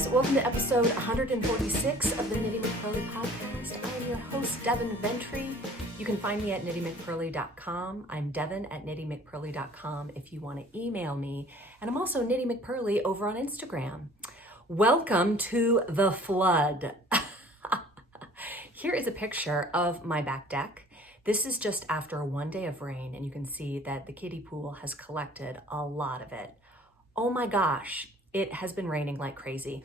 ladies, welcome to episode 146 of the Knitty McPurly podcast. I'm your host, Devin Ventry. You can find me at KnittyMcPurly.com. I'm Devin at KnittyMcPurly.com if you want to email me. And I'm also Knitty McPurly over on Instagram. Welcome to the flood. Here is a picture of my back deck. This is just after one day of rain, and you can see that the kiddie pool has collected a lot of it. Oh my gosh, it has been raining like crazy.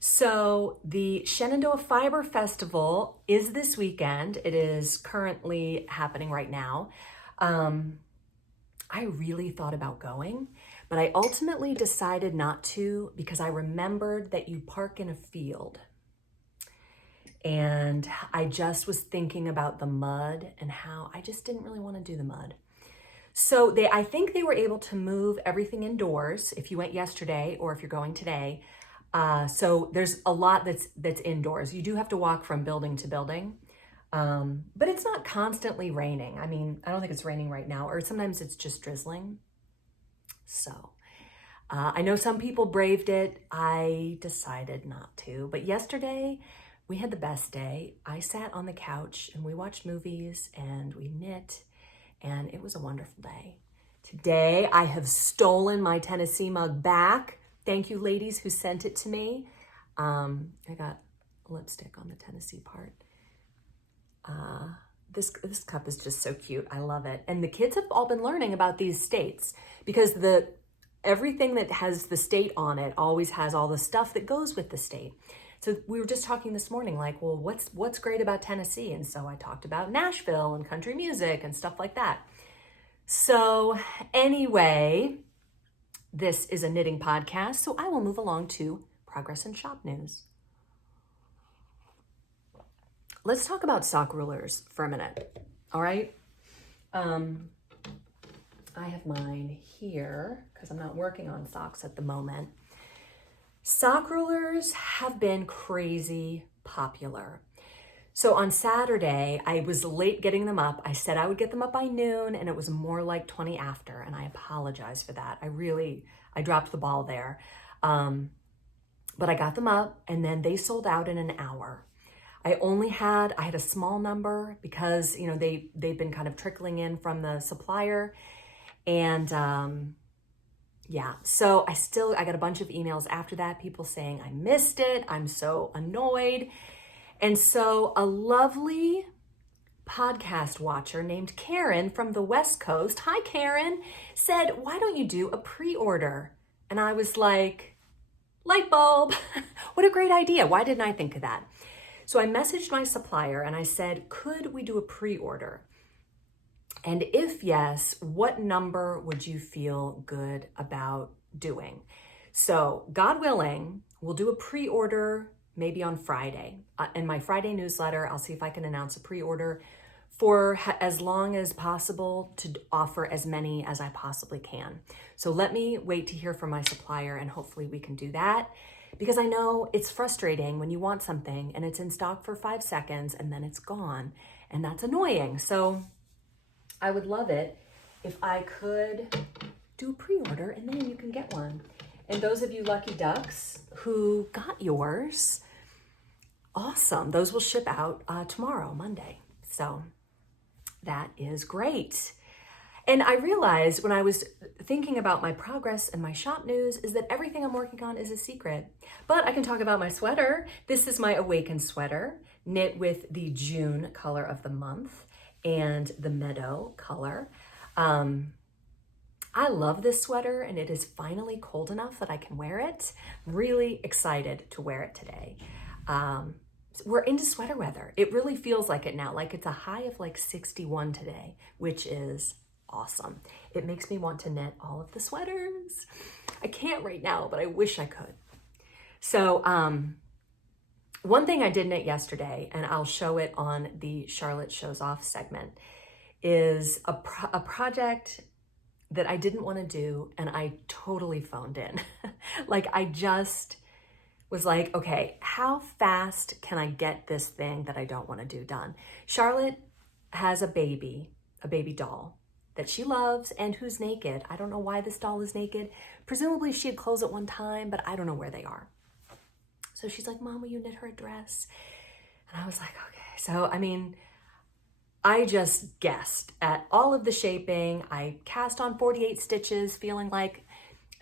So the Shenandoah Fiber Festival is this weekend. It is currently happening right now. I really thought about going, but I ultimately decided not to because I remembered that you park in a field. And I just was thinking about the mud and how I just didn't really want to do the mud. So I think they were able to move everything indoors if you went yesterday or if you're going today. So there's a lot that's indoors. You do have to walk from building to building, but it's not constantly raining. I mean, I don't think it's raining right now, or sometimes it's just drizzling. So I know some people braved it. I decided not to, but yesterday we had the best day. I sat on the couch and we watched movies and we knit, and it was a wonderful day. Today, I have stolen my Tennessee mug back. Thank you, ladies who sent it to me. I got lipstick on the Tennessee part. This cup is just so cute. I love it. And the kids have all been learning about these states because everything that has the state on it always has all the stuff that goes with the state. So we were just talking this morning, like, well, what's great about Tennessee? And so I talked about Nashville and country music and stuff like that. So anyway, this is a knitting podcast, so I will move along to progress and shop news. Let's talk about sock rulers for a minute, all right? I have mine here because I'm not working on socks at the moment. Sock rulers have been crazy popular. So on Saturday, I was late getting them up. I said I would get them up by noon, and it was more like 20 after, and I apologize for that. I dropped the ball there. But I got them up, and then they sold out in an hour. I had a small number because, you know, they've been kind of trickling in from the supplier, and yeah, so I got a bunch of emails after that, people saying I missed it, I'm so annoyed. And so a lovely podcast watcher named Karen from the West Coast, hi Karen, said, why don't you do a pre-order? And I was like, light bulb, what a great idea. Why didn't I think of that? So I messaged my supplier and I said, could we do a pre-order? And if yes, what number would you feel good about doing? So God willing, we'll do a pre-order maybe on Friday. In my Friday newsletter, I'll see if I can announce a pre-order for as long as possible to offer as many as I possibly can. So let me wait to hear from my supplier, and hopefully we can do that, because I know it's frustrating when you want something and it's in stock for 5 seconds and then it's gone, and that's annoying. So I would love it if I could do a pre-order and then you can get one. And those of you lucky ducks who got yours, awesome. Those will ship out tomorrow, Monday. So that is great. And I realized when I was thinking about my progress and my shop news is that everything I'm working on is a secret. But I can talk about my sweater. This is my Awaken sweater, knit with the June color of the month and the Meadow color. I love this sweater, and it is finally cold enough that I can wear it. I'm really excited to wear it today. We're into sweater weather. It really feels like it now, like it's a high of like 61 today, which is awesome. It makes me want to knit all of the sweaters. I can't right now, but I wish I could. So one thing I did knit yesterday, and I'll show it on the Charlotte Shows Off segment, is a project that I didn't want to do, and I totally phoned in. Like, I just was like, okay, how fast can I get this thing that I don't want to do done? Charlotte has a baby doll that she loves and who's naked. I don't know why this doll is naked. Presumably she had clothes at one time, but I don't know where they are. So she's like, Mom, will you knit her a dress? And I was like, okay. So, I mean, I just guessed at all of the shaping. I cast on 48 stitches, feeling like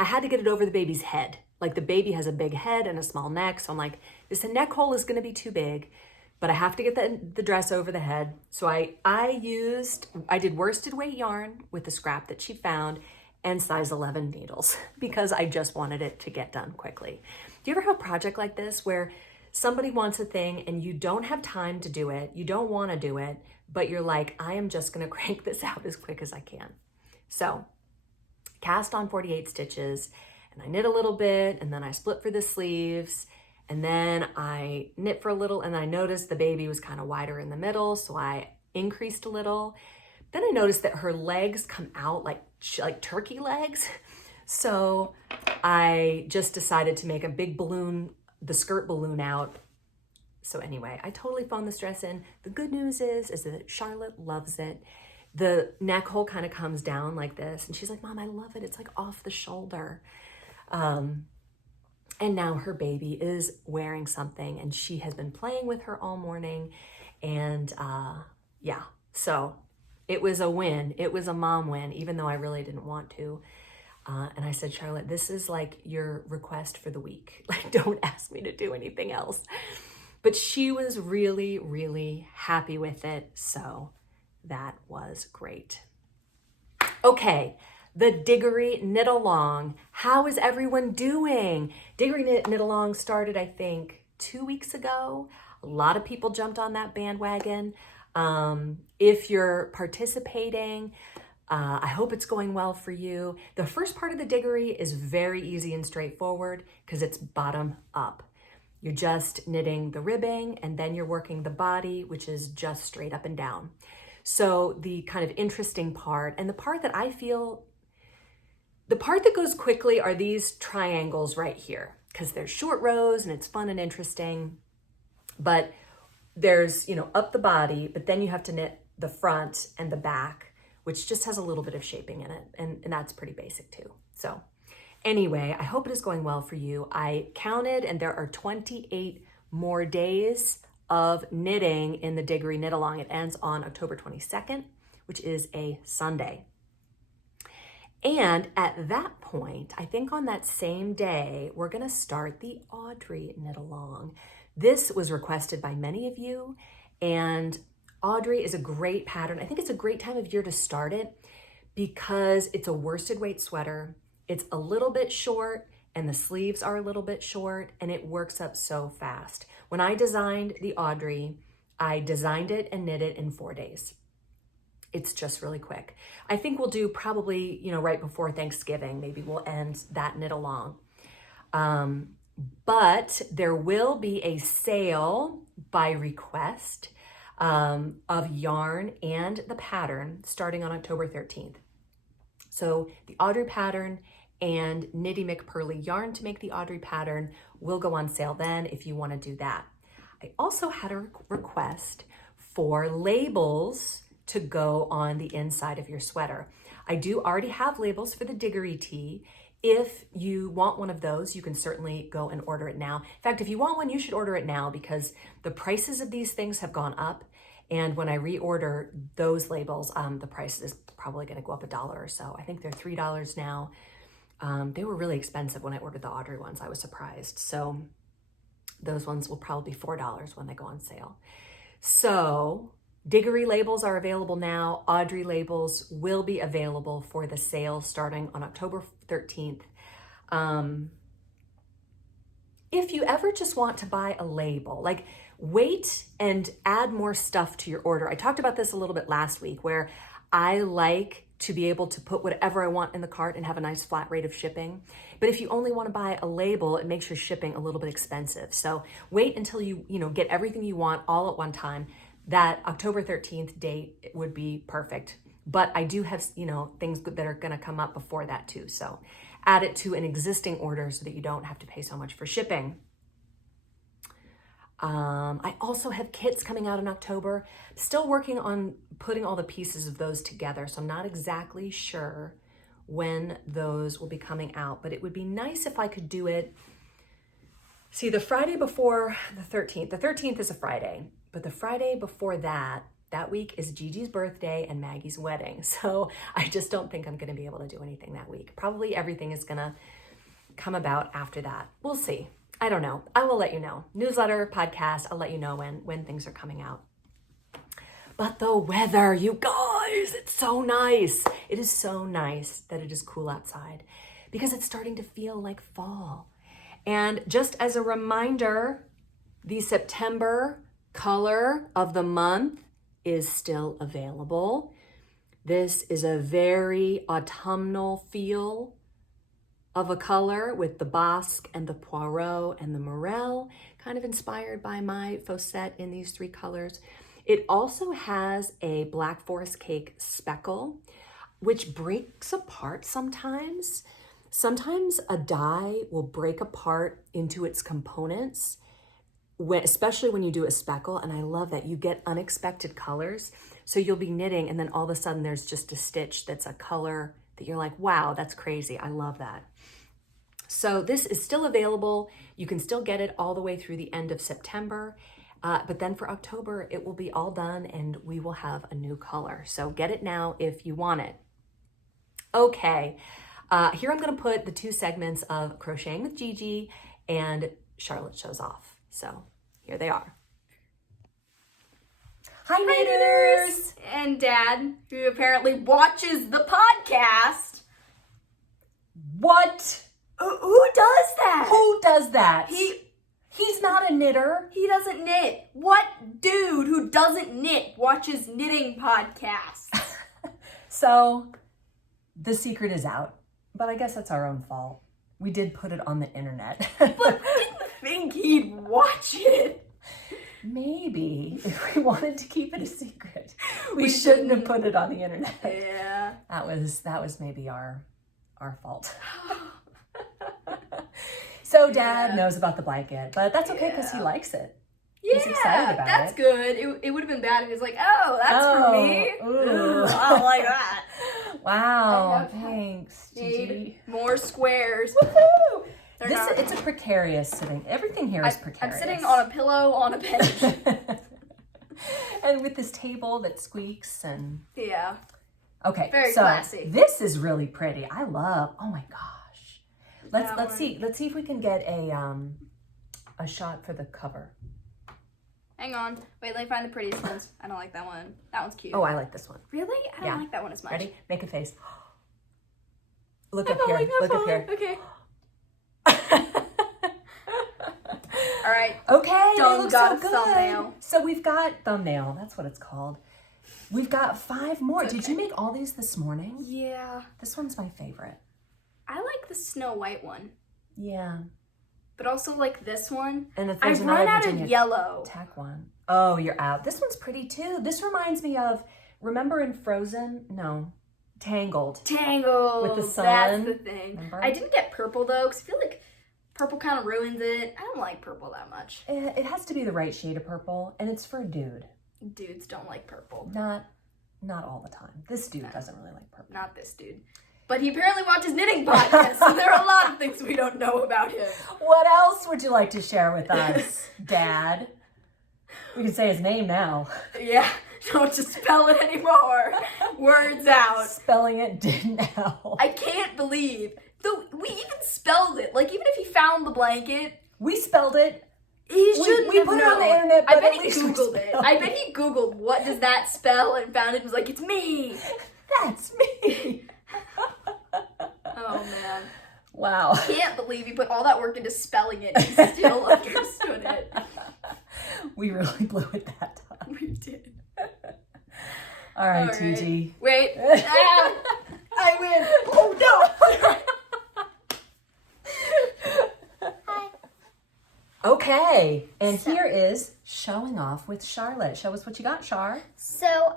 I had to get it over the baby's head. Like the baby has a big head and a small neck. So I'm like, this neck hole is going to be too big, but I have to get the dress over the head. So I did worsted weight yarn with the scrap that she found and size 11 needles because I just wanted it to get done quickly. Do you ever have a project like this where somebody wants a thing and you don't have time to do it, you don't want to do it, but you're like, I am just going to crank this out as quick as I can? So cast on 48 stitches and I knit a little bit and then I split for the sleeves and then I knit for a little and I noticed the baby was kind of wider in the middle, so I increased a little. Then I noticed that her legs come out like turkey legs. So I just decided to make a big balloon, the skirt balloon out. So anyway, I totally phoned this dress in. The good news is that Charlotte loves it. The neck hole kind of comes down like this. And she's like, Mom, I love it. It's like off the shoulder. And now her baby is wearing something and she has been playing with her all morning. And yeah, so it was a win. It was a mom win, even though I really didn't want to. And I said, Charlotte, this is like your request for the week. Like, don't ask me to do anything else. But she was really, really happy with it. So that was great. Okay, the Digory Knit Along. How is everyone doing? Digory Knit Along started, I think, 2 weeks ago. A lot of people jumped on that bandwagon. If you're participating, I hope it's going well for you. The first part of the Digory is very easy and straightforward because it's bottom up. You're just knitting the ribbing and then you're working the body, which is just straight up and down. So the kind of interesting part and the part that I feel, the part that goes quickly are these triangles right here because they're short rows and it's fun and interesting. But there's, up the body, but then you have to knit the front and the back, which just has a little bit of shaping in it. And that's pretty basic too. So anyway, I hope it is going well for you. I counted and there are 28 more days of knitting in the Digory Knit Along. It ends on October 22nd, which is a Sunday. And at that point, I think on that same day, we're gonna start the Audrey Knit Along. This was requested by many of you, and Audrey is a great pattern. I think it's a great time of year to start it because it's a worsted weight sweater. It's a little bit short and the sleeves are a little bit short and it works up so fast. When I designed the Audrey, I designed it and knit it in 4 days. It's just really quick. I think we'll do probably, right before Thanksgiving, maybe we'll end that knit along. But there will be a sale by request of yarn and the pattern starting on October 13th. So the Audrey pattern and Knitty McPurly yarn to make the Audrey pattern will go on sale then if you want to do that. I also had a request for labels to go on the inside of your sweater. I do already have labels for the Digory Tee. If you want one of those, you can certainly go and order it now. In fact, if you want one, you should order it now because the prices of these things have gone up. And when I reorder those labels, the price is probably going to go up $1 or so. I think they're $3 now. They were really expensive when I ordered the Audrey ones. I was surprised. So those ones will probably be $4 when they go on sale. So Digory labels are available now. Audrey labels will be available for the sale starting on October 13th. If you ever just want to buy a label, like wait and add more stuff to your order. I talked about this a little bit last week where I like to be able to put whatever I want in the cart and have a nice flat rate of shipping. But if you only want to buy a label, it makes your shipping a little bit expensive. So wait until you get everything you want all at one time. That October 13th date would be perfect. But I do have, things that are going to come up before that too. So add it to an existing order so that you don't have to pay so much for shipping. I also have kits coming out in October. Still working on putting all the pieces of those together. So I'm not exactly sure when those will be coming out, but it would be nice if I could do it See, the Friday before the 13th is a Friday, but the Friday before that week is Gigi's birthday and Maggie's wedding. So I just don't think I'm going to be able to do anything that week. Probably everything is going to come about after that. We'll see. I don't know. I will let you know. Newsletter, podcast, I'll let you know when things are coming out. But the weather, you guys, it's so nice. It is so nice that it is cool outside because it's starting to feel like fall. And just as a reminder, the September color of the month is still available. This is a very autumnal feel of a color with the Basque and the Poirot and the Morel, kind of inspired by my Faucette in these 3 colors. It also has a Black Forest Cake speckle, which breaks apart sometimes. Sometimes a dye will break apart into its components, especially when you do a speckle, and I love that. You get unexpected colors. So you'll be knitting, and then all of a sudden there's just a stitch that's a color that you're like, wow, that's crazy. I love that. So this is still available. You can still get it all the way through the end of September. But then for October, it will be all done and we will have a new color. So get it now if you want it. Okay, here I'm gonna put the 2 segments of Crocheting with Gigi and Charlotte Shows Off. So here they are. Hi knitters! And Dad, who apparently watches the podcast. What? Who does that? Who does that? He's not a knitter. He doesn't knit. What dude who doesn't knit watches knitting podcasts? So the secret is out, but I guess that's our own fault. We did put it on the internet. But we didn't think he'd watch it. Maybe if we wanted to keep it a secret, we shouldn't have put it on the internet. Yeah. That was maybe our fault. So Dad knows about the blanket, but that's okay because he likes it. Yeah, He's excited about that's it. good. It would have been bad if he was like, oh, that's for me. Ooh. I don't like that. Wow, thanks, Gigi. Need more squares. Woohoo! They're It's a precarious sitting. Everything here is precarious. I'm sitting on a pillow on a bench. And with this table that squeaks and... Yeah. Okay, Very so classy. This is really pretty. I love, oh my gosh. Let's see if we can get a shot for the cover. Hang on. Wait, let me find the prettiest ones. I don't like that one. That one's cute. Oh, I like this one. Really? I don't like that one as much. Ready? Make a face. Look up here. Look up here. Okay. All right. Okay. Done. It looks Got so a good. thumbnail. So we've got thumbnail. That's what it's called. We've got 5 more. Okay. Did you make all these this morning? Yeah. This one's my favorite. I like the Snow White one. Yeah. But also like this one. And I've run out of yellow. Tack one. Oh, you're out. This one's pretty too. This reminds me of, remember in Frozen? No. Tangled. Tangled. With the sun. That's the thing. Remember? I didn't get purple though, because I feel like purple kind of ruins it. I don't like purple that much. It has to be the right shade of purple, and it's for a dude. Dudes don't like purple. Not all the time. This dude doesn't really like purple. Not this dude. But he apparently watches knitting podcasts, so there are a lot of things we don't know about him. What else would you like to share with us, Dad? We can say his name now. Yeah, don't just spell it anymore. Words out. Spelling it didn't help. I can't believe, though we even spelled it. Like, even if he found the blanket, we spelled it. He shouldn't we have put known. it on the internet, but I bet at he least we Googled it. spelled I bet he Googled, what does that spell, and found it and was like, it's me. That's me. Oh, man. Wow. I can't believe he put all that work into spelling it and he still understood it. We really blew it that time. We did. All right, TG. Wait. I win. Oh, no. Hi. Okay, and here is Showing Off with Charlotte. Show us what you got, Char. So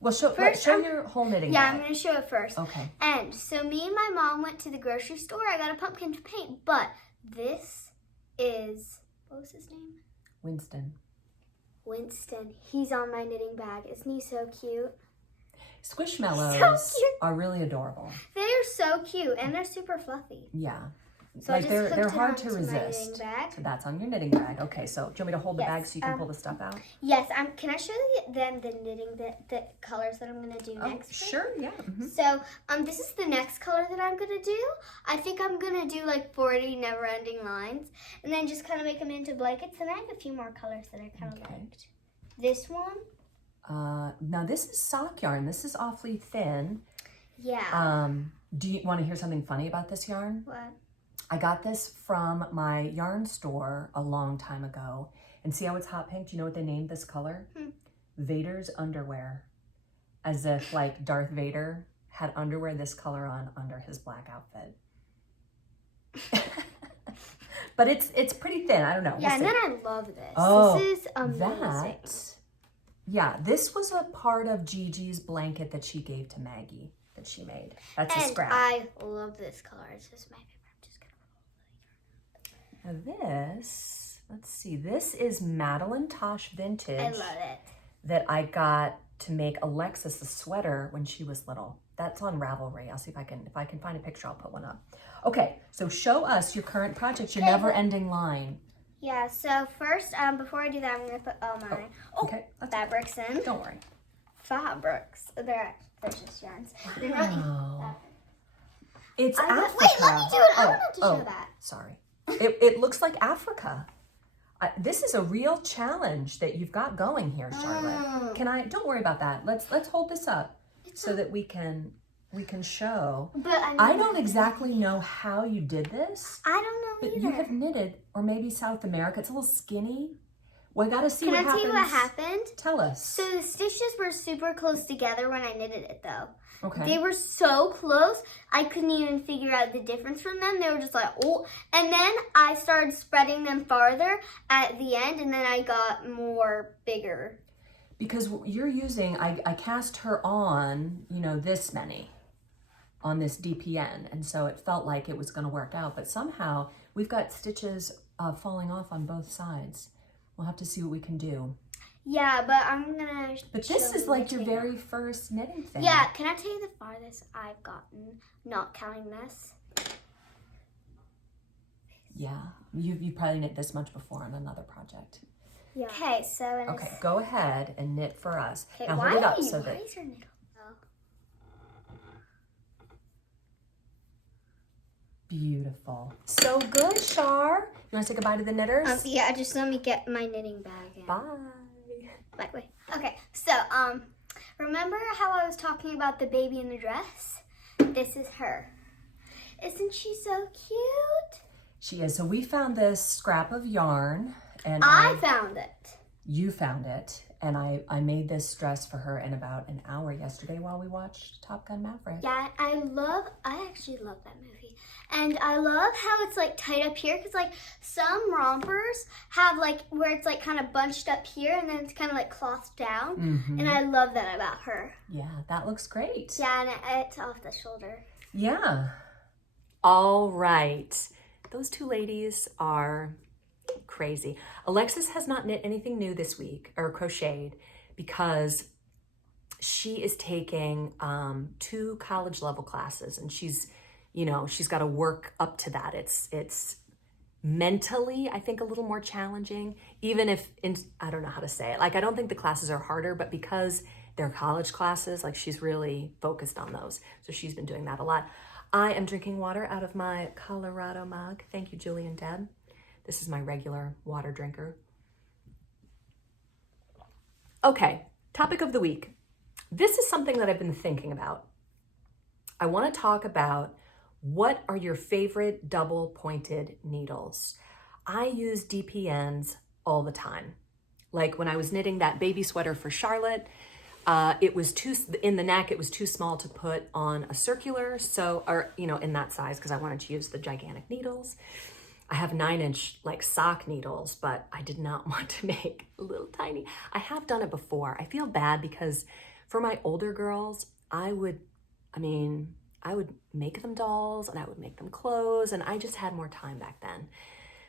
Well, show your whole knitting yeah, bag. I'm going to show it first. Okay. And so me and my mom went to the grocery store. I got a pumpkin to paint, but this is, what was his name? Winston. He's on my knitting bag. Isn't he so cute? Squishmallows So cute. are really adorable. They are so cute, and they're super fluffy. Yeah. So I like just they're hooked it hard to onto my knitting resist. bag. So that's on your knitting bag. Okay, so do you want me to hold the Yes, bag so you can pull the stuff out? Yes, can I show them the knitting, the colors that I'm going to do next? Sure, yeah. Mm-hmm. So, this is the next color that I'm going to do. I think I'm going to do like 40 never-ending lines and then just kind of make them into blankets. And I have a few more colors that I kind of liked. This one. Now this is sock yarn. This is awfully thin. Yeah. Do you want to hear something funny about this yarn? What? I got this from my yarn store a long time ago. And see how it's hot pink? Do you know what they named this color? Vader's underwear. As if like Darth Vader had underwear this color on under his black outfit. But it's pretty thin. I don't know. Yeah, and then I love this. Oh, this is amazing. Yeah, this was a part of Gigi's blanket that she gave to Maggie that she made. That's a scrap. I love this color. It's just my favorite. I'm just gonna roll Now this, let's see, this is Madeline Tosh Vintage. I love it. That I got to make Alexis a sweater when she was little. That's on Ravelry. I'll see if I can find a picture, I'll put one up. Okay, so show us your current project, your never-ending line. Yeah, so first, before I do that, I'm going to put all mine. Okay. Fabrics in. Don't worry. Fabrics. They're just yarns. They're not Wow. It's Africa. Wait, let me do it. I wanted to show that. Sorry. It looks like Africa. This is a real challenge that you've got going here, Charlotte. Don't worry about that. Let's hold this up so that we can show. But I don't exactly know how you did this. I don't know but either. you have knitted, or maybe South America. It's a little skinny. We got to see what happens. Can I tell you what happened? Tell us. So the stitches were super close together when I knitted it, though. Okay. They were so close, I couldn't even figure out the difference from them. They were just like, oh. And then I started spreading them farther at the end, and then I got more bigger. Because you're using, I cast her on, this many on this DPN. And so it felt like it was going to work out. But somehow we've got stitches falling off on both sides. We'll have to see what we can do. Yeah, but I'm gonna. But this is like your very first knitting thing. Yeah, can I tell you the farthest I've gotten, not counting this? Yeah, you probably knit this much before on another project. Yeah. Okay, so. Okay, go ahead and knit for us. Okay, now why hold it up why so that. is your needle? Beautiful. So good, Char. You want to say goodbye to the knitters? Yeah, just let me get my knitting bag in. Bye. Wait. Okay, so, remember how I was talking about the baby in the dress? This is her. Isn't she so cute? She is. So we found this scrap of yarn. And I found it. You found it. And I made this dress for her in about an hour yesterday while we watched Top Gun Maverick. Yeah, I actually love that movie. And I love how it's like tight up here, because like some rompers have like where it's like kind of bunched up here and then it's kind of like clothed down. Mm-hmm. And I love that about her. Yeah, that looks great. Yeah, and it's off the shoulder. Yeah. All right. Those two ladies are crazy. Alexis has not knit anything new this week, or crocheted, because she is taking 2 college level classes, and she's got to work up to that. It's mentally, I think, a little more challenging, even if, I don't know how to say it. Like, I don't think the classes are harder, but because they're college classes, like, she's really focused on those. So she's been doing that a lot. I am drinking water out of my Colorado mug. Thank you, Julie and Deb. This is my regular water drinker. Okay, topic of the week. This is something that I've been thinking about. I want to talk about what are your favorite double pointed needles. I use DPNs all the time. Like when I was knitting that baby sweater for Charlotte, it was in the neck, it was too small to put on a circular, in that size, because I wanted to use the gigantic needles. I have 9-inch like sock needles, but I did not want to make a little tiny. I have done it before. I feel bad because for my older girls, I would make them dolls and I would make them clothes, and I just had more time back then.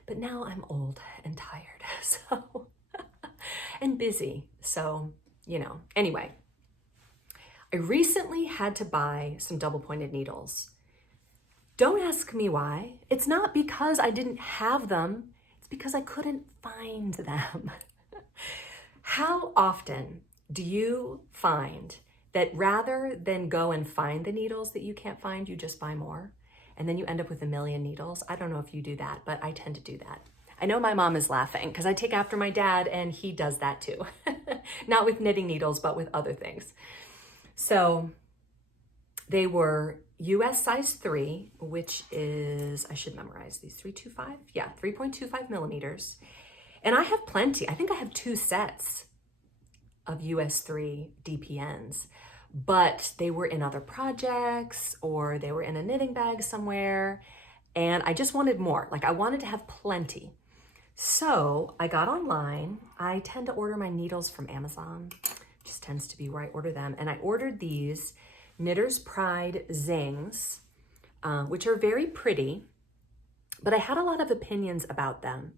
But now I'm old and tired, and busy. So, anyway, I recently had to buy some double pointed needles. Don't ask me why. It's not because I didn't have them. It's because I couldn't find them. How often do you find that rather than go and find the needles that you can't find, you just buy more? And then you end up with a million needles? I don't know if you do that, but I tend to do that. I know my mom is laughing because I take after my dad and he does that too. Not with knitting needles, but with other things. So they were US size 3, which is, I should memorize these, 325? Yeah, 3.25 millimeters. And I have plenty. I think I have 2 sets of US 3 DPNs, but they were in other projects or they were in a knitting bag somewhere. And I just wanted more. Like I wanted to have plenty. So I got online. I tend to order my needles from Amazon. Just tends to be where I order them. And I ordered these Knitter's Pride Zings, which are very pretty, but I had a lot of opinions about them.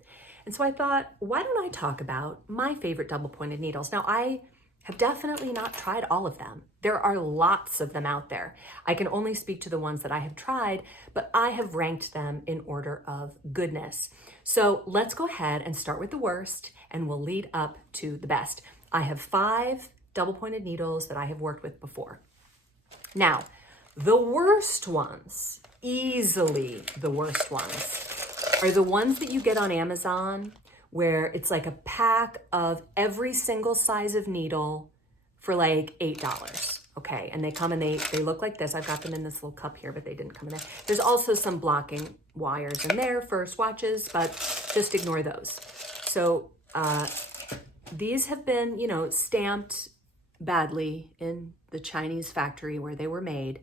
And so I thought, why don't I talk about my favorite double pointed needles? Now I have definitely not tried all of them. There are lots of them out there. I can only speak to the ones that I have tried, but I have ranked them in order of goodness. So let's go ahead and start with the worst and we'll lead up to the best. I have 5 double pointed needles that I have worked with before. Now, the worst ones, easily the worst ones, are the ones that you get on Amazon where it's like a pack of every single size of needle for like $8. Okay, and they come and they look like this. I've got them in this little cup here, but they didn't come in there. There's also some blocking wires in there for swatches, but just ignore those. So these have been, you know, stamped badly in the Chinese factory where they were made.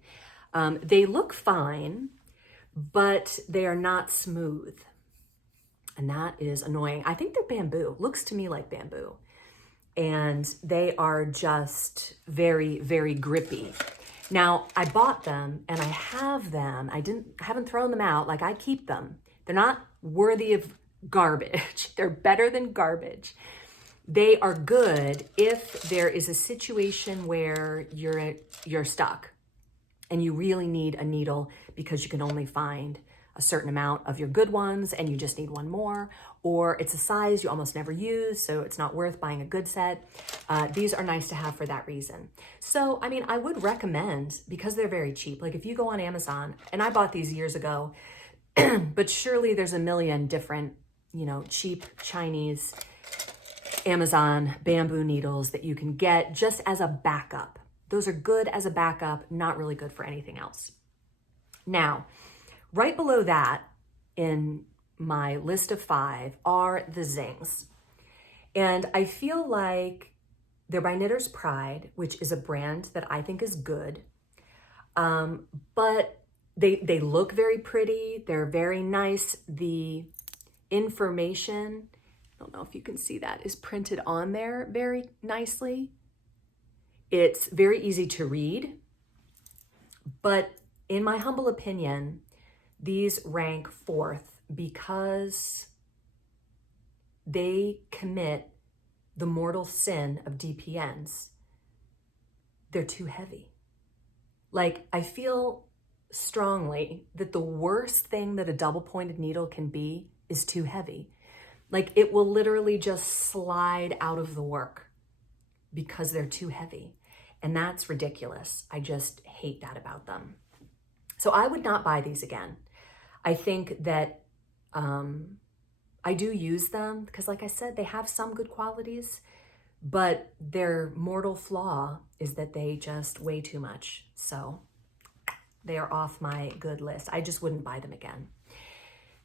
They look fine, but they are not smooth. And that is annoying. I think they're bamboo. Looks to me like bamboo. And they are just very, very grippy. Now, I bought them and I have them. I haven't thrown them out. Like I keep them. They're not worthy of garbage. They're better than garbage. They are good if there is a situation where you're stuck and you really need a needle because you can only find a certain amount of your good ones and you just need one more, or it's a size you almost never use, so it's not worth buying a good set. These are nice to have for that reason. So, I mean, I would recommend, because they're very cheap, like if you go on Amazon, and I bought these years ago, but surely there's a million different, you know, cheap Chinese Amazon bamboo needles that you can get just as a backup. Those are good as a backup, not really good for anything else. Now, right below that in my list of 5 are the Zings. And I feel like they're by Knitter's Pride, which is a brand that I think is good. But they look very pretty. They're very nice. The information, I don't know if you can see that, is printed on there very nicely. It's very easy to read. But in my humble opinion, these rank 4th because they commit the mortal sin of DPNs. They're too heavy. Like, I feel strongly that the worst thing that a double-pointed needle can be is too heavy. Like, it will literally just slide out of the work because they're too heavy. And that's ridiculous. I just hate that about them. So I would not buy these again. I think that I do use them because, like I said, they have some good qualities, but their mortal flaw is that they just weigh too much. So they are off my good list. I just wouldn't buy them again.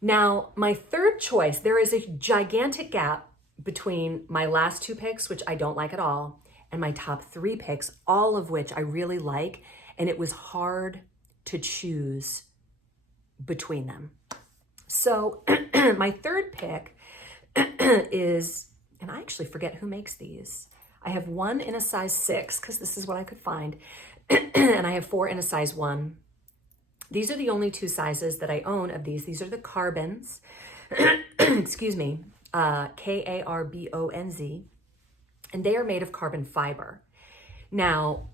Now, my third choice, there is a gigantic gap between my last 2 picks, which I don't like at all, and my top 3 picks, all of which I really like, and it was hard to choose between them. So my third pick is, and I actually forget who makes these. I have 1 in a size 6 because this is what I could find, and I have 4 in a size 1. These are the only 2 sizes that I own of these. These are the Carbons, excuse me, Karbonz, and they are made of carbon fiber. Now,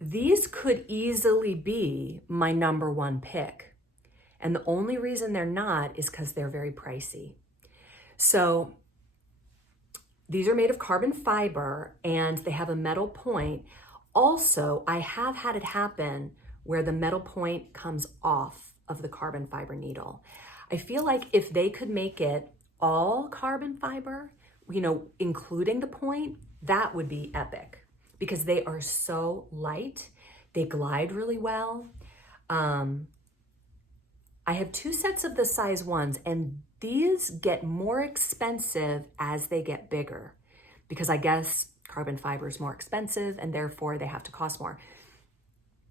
these could easily be my number 1 pick. And the only reason they're not is because they're very pricey. So these are made of carbon fiber and they have a metal point. Also, I have had it happen where the metal point comes off of the carbon fiber needle. I feel like if they could make it all carbon fiber, you know, including the point, that would be epic because they are so light. They glide really well. I have 2 sets of the size 1s, and these get more expensive as they get bigger because I guess carbon fiber is more expensive and therefore they have to cost more.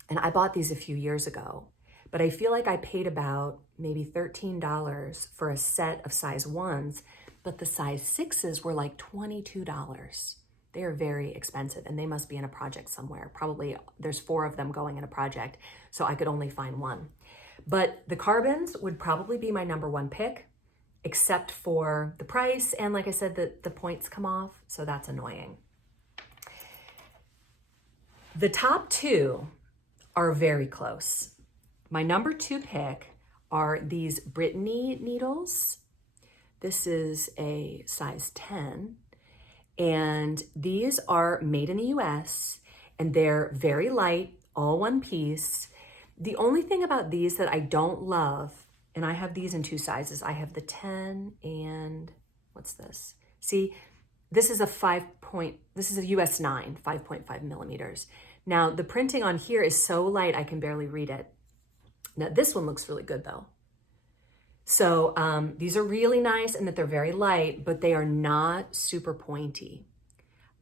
And I bought these a few years ago, but I feel like I paid about maybe $13 for a set of size 1s, but the size 6s were like $22. They are very expensive and they must be in a project somewhere. Probably there's 4 of them going in a project, so I could only find one. But the carbons would probably be my number 1 pick, except for the price. And like I said, the points come off, so that's annoying. The top 2 are very close. My number 2 pick are these Brittany needles. This is a size 10, and these are made in the US, and they're very light, all one piece. The only thing about these that I don't love, and I have these in 2 sizes. I have the 10 and what's this? See, this is a this is a US 9, 5.5 millimeters. Now the printing on here is so light I can barely read it. Now this one looks really good though. So these are really nice and that they're very light, but they are not super pointy.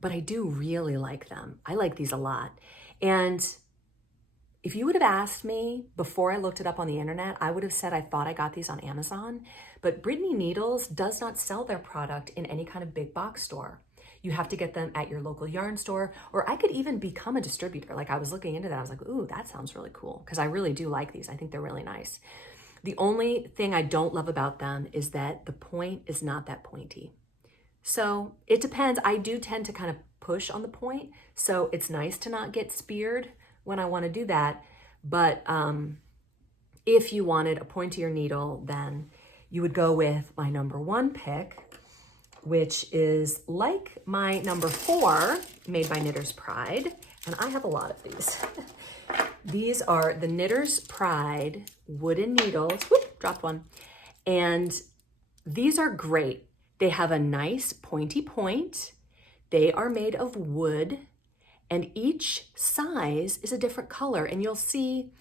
But I do really like them. I like these a lot. And if you would have asked me before I looked it up on the internet, I would have said I thought I got these on Amazon, but Brittany Needles does not sell their product in any kind of big box store. You have to get them at your local yarn store, or I could even become a distributor. Like I was looking into that, I was like, ooh, that sounds really cool, because I really do like these. I think they're really nice. The only thing I don't love about them is that the point is not that pointy. So it depends. I do tend to kind of push on the point, so it's nice to not get speared when I want to do that. But if you wanted a pointier needle, then you would go with my number 1 pick, which is like my number 4, made by Knitter's Pride. And I have a lot of these. These are the Knitter's Pride wooden needles. Whoop, dropped one. And these are great. They have a nice pointy point. They are made of wood, and each size is a different color. And you'll see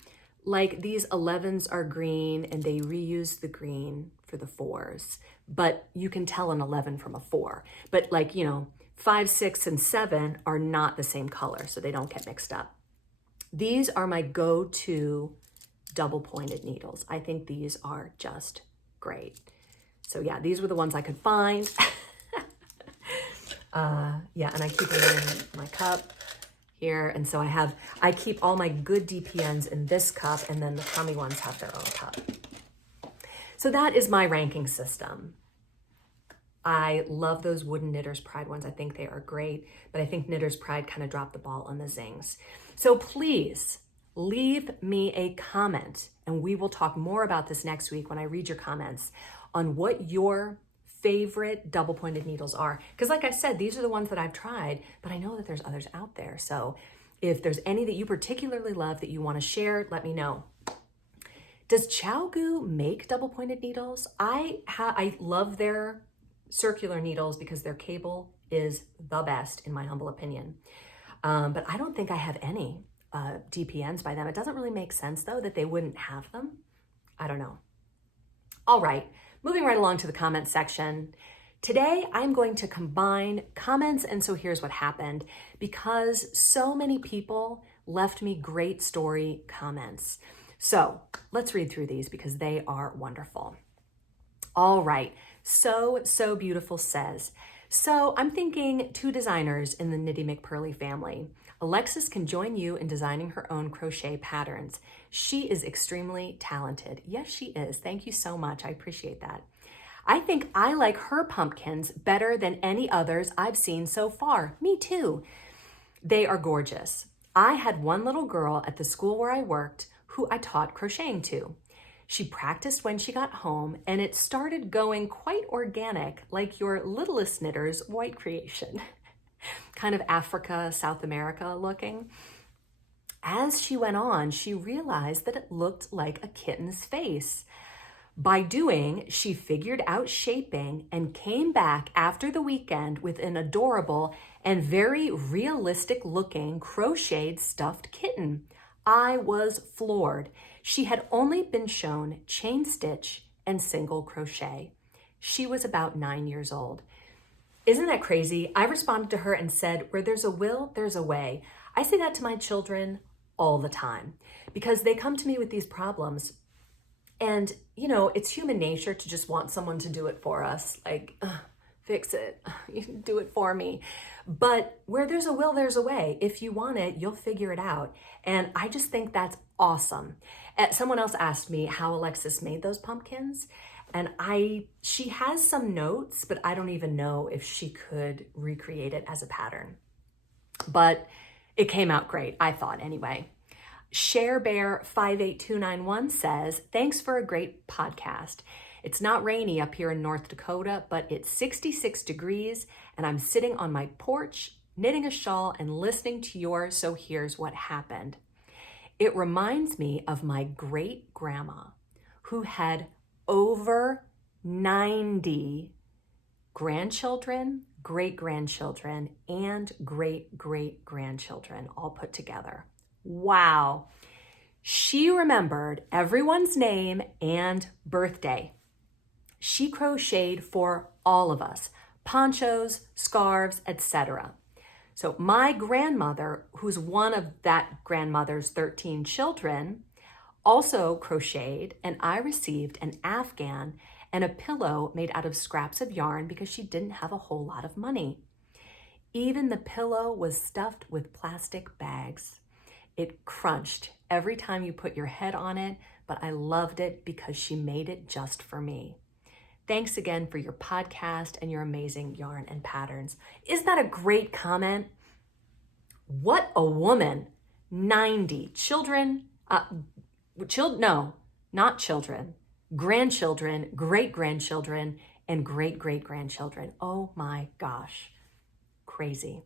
like these 11s are green and they reuse the green for the 4s, but you can tell an 11 from a 4. But like, you know, 5, 6, and 7 are not the same color, so they don't get mixed up. These are my go-to double pointed needles. I think these are just great. So yeah, these were the ones I could find. Yeah, and I keep them in my cup here. And so I keep all my good DPNs in this cup, and then the crummy ones have their own cup. So that is my ranking system. I love those wooden Knitter's Pride ones. I think they are great, but I think Knitter's Pride kind of dropped the ball on the zings. So please leave me a comment, and we will talk more about this next week when I read your comments on what your favorite double pointed needles are. Because like I said, these are the ones that I've tried, but I know that there's others out there. So if there's any that you particularly love that you want to share, let me know. Does ChowGoo make double pointed needles? I love their circular needles because their cable is the best in my humble opinion. But I don't think I have any DPNs by them. It doesn't really make sense though that they wouldn't have them. I don't know. All right, moving right along to the comments section. Today, I'm going to combine comments, and so here's what happened. Because so many people left me great story comments. So let's read through these because they are wonderful. All right, So Beautiful says, so I'm thinking 2 designers in the Knitty McPurly family. Alexis can join you in designing her own crochet patterns. She is extremely talented. Yes, she is. Thank you so much. I appreciate that. I think I like her pumpkins better than any others I've seen so far. Me too. They are gorgeous. I had one little girl at the school where I worked who I taught crocheting to. She practiced when she got home, and it started going quite organic, like your littlest knitter's white creation. Kind of Africa, South America looking. As she went on, she realized that it looked like a kitten's face. By doing, she figured out shaping and came back after the weekend with an adorable and very realistic looking crocheted stuffed kitten. I was floored. She had only been shown chain stitch and single crochet. She was about 9 years old. Isn't that crazy? I responded to her and said, where there's a will, there's a way. I say that to my children all the time because they come to me with these problems. And, you know, it's human nature to just want someone to do it for us. Like, fix it, you can do it for me. But where there's a will, there's a way. If you want it, you'll figure it out. And I just think that's awesome. Someone else asked me how Alexis made those pumpkins. And she has some notes, but I don't even know if she could recreate it as a pattern. But it came out great, I thought anyway. ShareBear58291 says, thanks for a great podcast. It's not rainy up here in North Dakota, but it's 66 degrees and I'm sitting on my porch, knitting a shawl and listening to yours, so here's what happened. It reminds me of my great grandma who had over 90 grandchildren, great-grandchildren, and great-great-grandchildren all put together. Wow. She remembered everyone's name and birthday. She crocheted for all of us, ponchos, scarves, etc. So my grandmother, who's one of that grandmother's 13 children, also crocheted, and I received an Afghan and a pillow made out of scraps of yarn because she didn't have a whole lot of money. Even the pillow was stuffed with plastic bags. It crunched every time you put your head on it, but I loved it because she made it just for me. Thanks again for your podcast and your amazing yarn and patterns. Isn't that a great comment? What a woman. 90 children, no, not children, grandchildren, great-grandchildren, and great-great-grandchildren. Oh my gosh, crazy.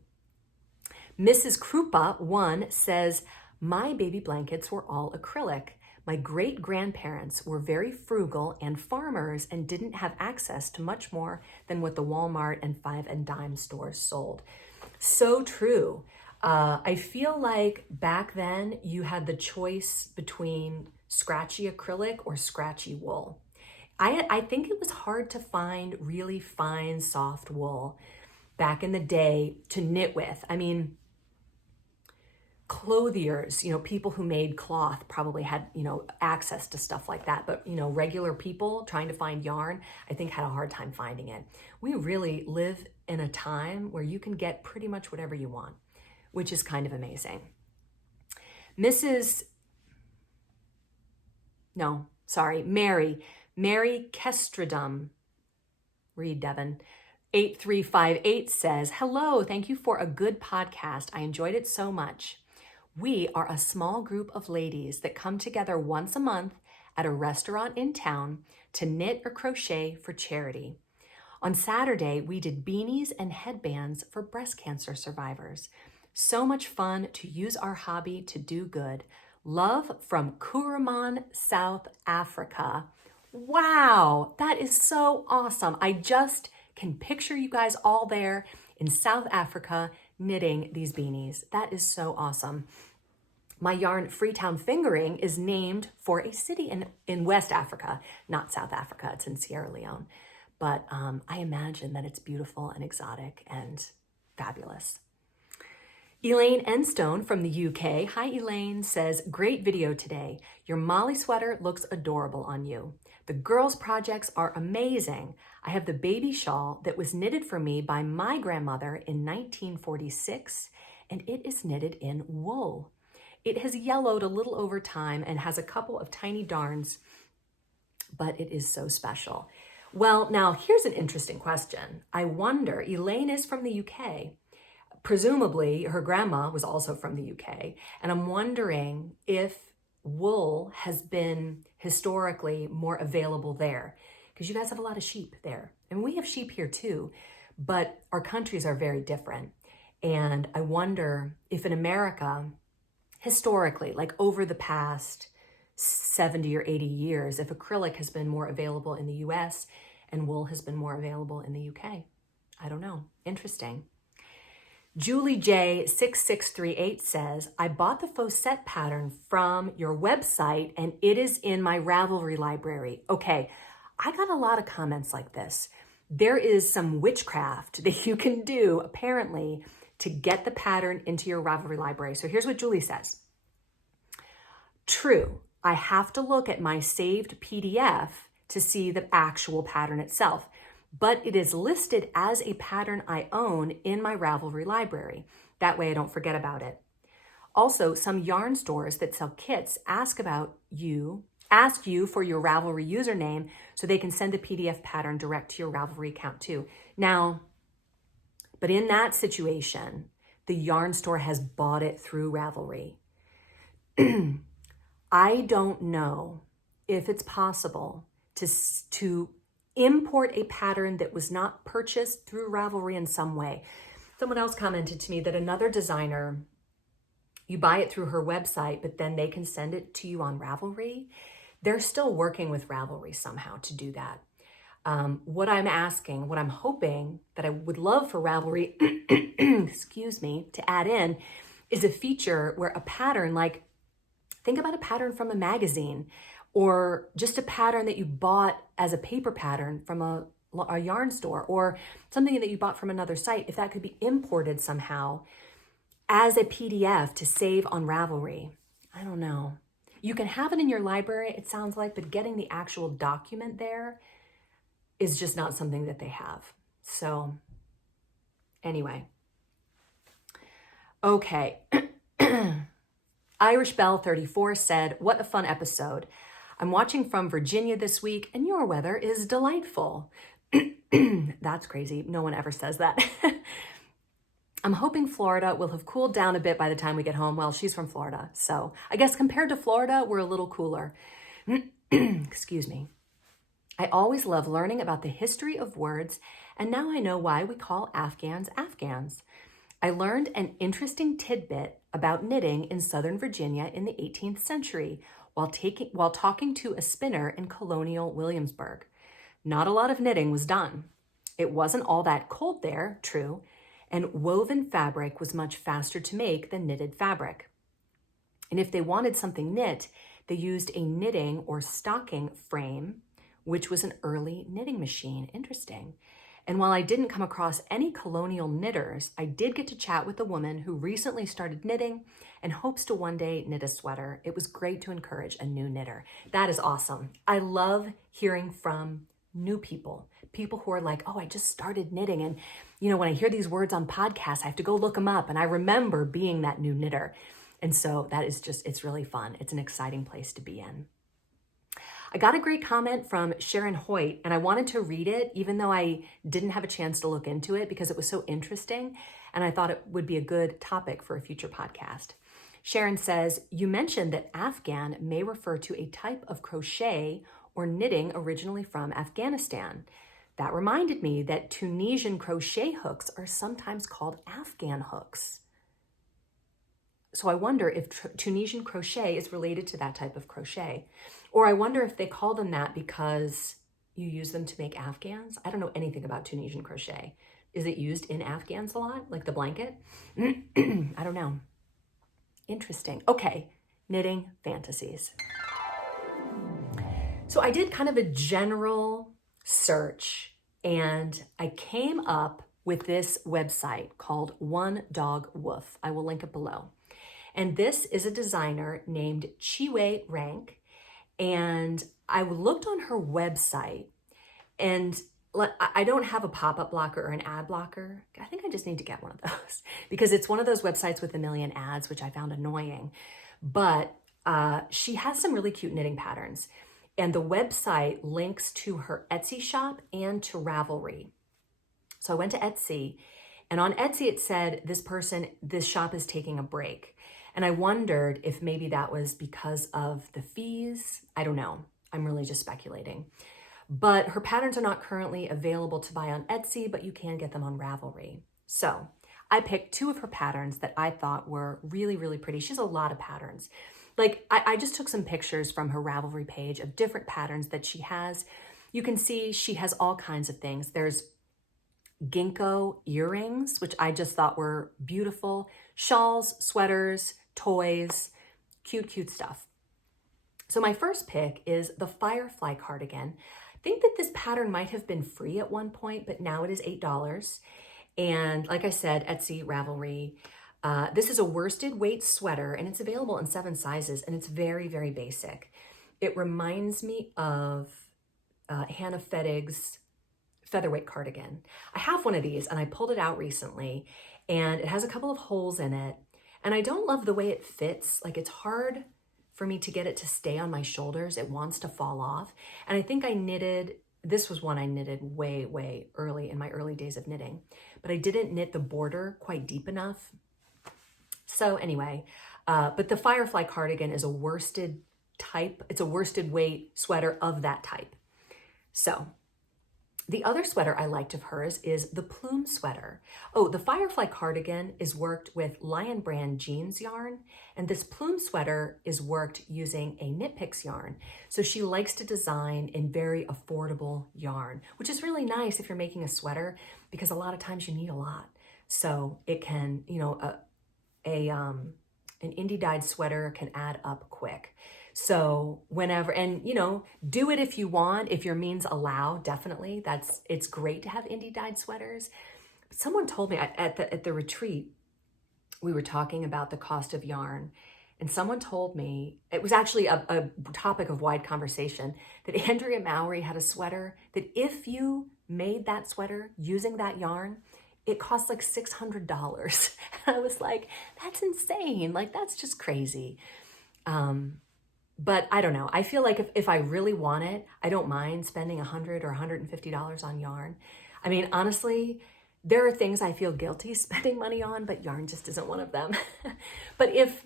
Mrs. Krupa 1 says, my baby blankets were all acrylic. My great-grandparents were very frugal and farmers and didn't have access to much more than what the Walmart and 5 and dime stores sold. So true. I feel like back then you had the choice between scratchy acrylic or scratchy wool. I think it was hard to find really fine, soft wool back in the day to knit with. I mean, clothiers, people who made cloth probably had, access to stuff like that. But, regular people trying to find yarn, I think had a hard time finding it. We really live in a time where you can get pretty much whatever you want, which is kind of amazing. Mary Kestradum, read Devin, 8358 says, hello, thank you for a good podcast. I enjoyed it so much. We are a small group of ladies that come together once a month at a restaurant in town to knit or crochet for charity. On Saturday, we did beanies and headbands for breast cancer survivors. So much fun to use our hobby to do good. Love from Kuruman, South Africa. Wow, that is so awesome. I just can picture you guys all there in South Africa knitting these beanies. That is so awesome. My yarn Freetown Fingering is named for a city in West Africa, not South Africa. It's in Sierra Leone. But I imagine that it's beautiful and exotic and fabulous. Elaine Enstone from the UK, hi Elaine, says, great video today. Your Molly sweater looks adorable on you. The girls' projects are amazing. I have the baby shawl that was knitted for me by my grandmother in 1946, and it is knitted in wool. It has yellowed a little over time and has a couple of tiny darns, but it is so special. Well, now here's an interesting question. I wonder, Elaine is from the UK. Presumably her grandma was also from the UK. And I'm wondering if wool has been historically more available there? Because you guys have a lot of sheep there. And we have sheep here too, but our countries are very different. And I wonder if in America, historically, like over the past 70 or 80 years, if acrylic has been more available in the US and wool has been more available in the UK. I don't know. Interesting. Julie J6638 says, I bought the faux set pattern from your website and it is in my Ravelry library. Okay, I got a lot of comments like this. There is some witchcraft that you can do, apparently, to get the pattern into your Ravelry library. So here's what Julie says. True, I have to look at my saved PDF to see the actual pattern itself, but it is listed as a pattern I own in my Ravelry library. That way I don't forget about it. Also, some yarn stores that sell kits ask you for your Ravelry username so they can send the PDF pattern direct to your Ravelry account too. Now, but in that situation, the yarn store has bought it through Ravelry. I don't know if it's possible to import a pattern that was not purchased through Ravelry in some way. Someone else commented to me that another designer, you buy it through her website, but then they can send it to you on Ravelry. They're still working with Ravelry somehow to do that. What I'm hoping that I would love for Ravelry, excuse me, to add in is a feature where a pattern, like think about a pattern from a magazine or just a pattern that you bought as a paper pattern from a yarn store or something that you bought from another site, if that could be imported somehow as a PDF to save on Ravelry. I don't know. You can have it in your library, it sounds like, but getting the actual document there is just not something that they have. So anyway. Okay. Irish Bell 34 said, what a fun episode. I'm watching from Virginia this week and your weather is delightful. That's crazy. No one ever says that. I'm hoping Florida will have cooled down a bit by the time we get home. Well, she's from Florida, so I guess compared to Florida, we're a little cooler. Excuse me. I always love learning about the history of words, and now I know why we call Afghans Afghans. I learned an interesting tidbit about knitting in Southern Virginia in the 18th century while talking to a spinner in colonial Williamsburg. Not a lot of knitting was done. It wasn't all that cold there, true, and woven fabric was much faster to make than knitted fabric. And if they wanted something knit, they used a knitting or stocking frame, which was an early knitting machine. Interesting. And while I didn't come across any colonial knitters, I did get to chat with a woman who recently started knitting and hopes to one day knit a sweater. It was great to encourage a new knitter. That is awesome. I love hearing from new people who are like, oh, I just started knitting. And, you know, when I hear these words on podcasts, I have to go look them up. And I remember being that new knitter. And so that is just, it's really fun. It's an exciting place to be in. I got a great comment from Sharon Hoyt, and I wanted to read it, even though I didn't have a chance to look into it because it was so interesting, and I thought it would be a good topic for a future podcast. Sharon says, you mentioned that Afghan may refer to a type of crochet or knitting originally from Afghanistan. That reminded me that Tunisian crochet hooks are sometimes called Afghan hooks. So I wonder if Tunisian crochet is related to that type of crochet. Or I wonder if they call them that because you use them to make Afghans. I don't know anything about Tunisian crochet. Is it used in Afghans a lot, like the blanket? I don't know. Interesting. Okay, knitting fantasies. So I did kind of a general search and I came up with this website called One Dog Woof. I will link it below. And this is a designer named Chiwe Rank. And I looked on her website and I don't have a pop-up blocker or an ad blocker. I think I just need to get one of those because it's one of those websites with a million ads, which I found annoying. But she has some really cute knitting patterns. And the website links to her Etsy shop and to Ravelry. So I went to Etsy, and on Etsy it said this shop is taking a break. And I wondered if maybe that was because of the fees. I don't know. I'm really just speculating. But her patterns are not currently available to buy on Etsy, but you can get them on Ravelry. So I picked 2 of her patterns that I thought were really, really pretty. She has a lot of patterns. Like I just took some pictures from her Ravelry page of different patterns that she has. You can see she has all kinds of things. There's ginkgo earrings, which I just thought were beautiful. Shawls, sweaters, toys, cute, cute stuff. So my first pick is the Firefly cardigan. I think that this pattern might have been free at one point, but now it is $8. And like I said, Etsy, Ravelry. This is a worsted weight sweater, and it's available in 7 sizes, and it's very, very basic. It reminds me of Hannah Fettig's featherweight cardigan. I have one of these, and I pulled it out recently, and it has a couple of holes in it, and I don't love the way it fits. Like, it's hard for me to get it to stay on my shoulders. It wants to fall off, and I think I knitted, this was one I knitted way, way early in my early days of knitting, but I didn't knit the border quite deep enough. So anyway, but the Firefly cardigan is a worsted type. It's a worsted weight sweater of that type. So the other sweater I liked of hers is the plume sweater. Oh, the Firefly cardigan is worked with Lion Brand jeans yarn, and this plume sweater is worked using a Knit Picks yarn. So she likes to design in very affordable yarn, which is really nice if you're making a sweater, because a lot of times you need a lot. So it can, you know, an indie dyed sweater can add up quick. So whenever, and you know, do it if you want, if your means allow, definitely. It's great to have indie dyed sweaters. But someone told me at the retreat, we were talking about the cost of yarn, and someone told me, it was actually a topic of wide conversation, that Andrea Mowry had a sweater that if you made that sweater using that yarn, it cost like $600. And I was like, that's insane. Like, that's just crazy. But I don't know. I feel like if I really want it, I don't mind spending $100 or $150 on yarn. I mean, honestly, there are things I feel guilty spending money on, but yarn just isn't one of them. But if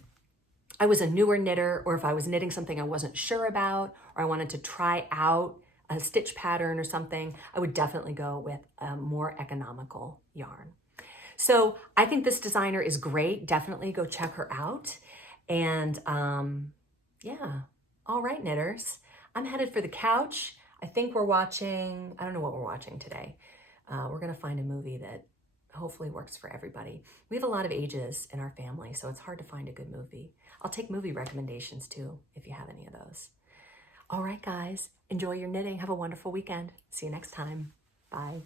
I was a newer knitter, or if I was knitting something I wasn't sure about, or I wanted to try out a stitch pattern or something, I would definitely go with a more economical yarn. So I think this designer is great. Definitely go check her out. And yeah. All right, knitters. I'm headed for the couch. I think we're watching, I don't know what we're watching today. We're going to find a movie that hopefully works for everybody. We have a lot of ages in our family, so it's hard to find a good movie. I'll take movie recommendations too, if you have any of those. All right, guys, enjoy your knitting. Have a wonderful weekend. See you next time. Bye.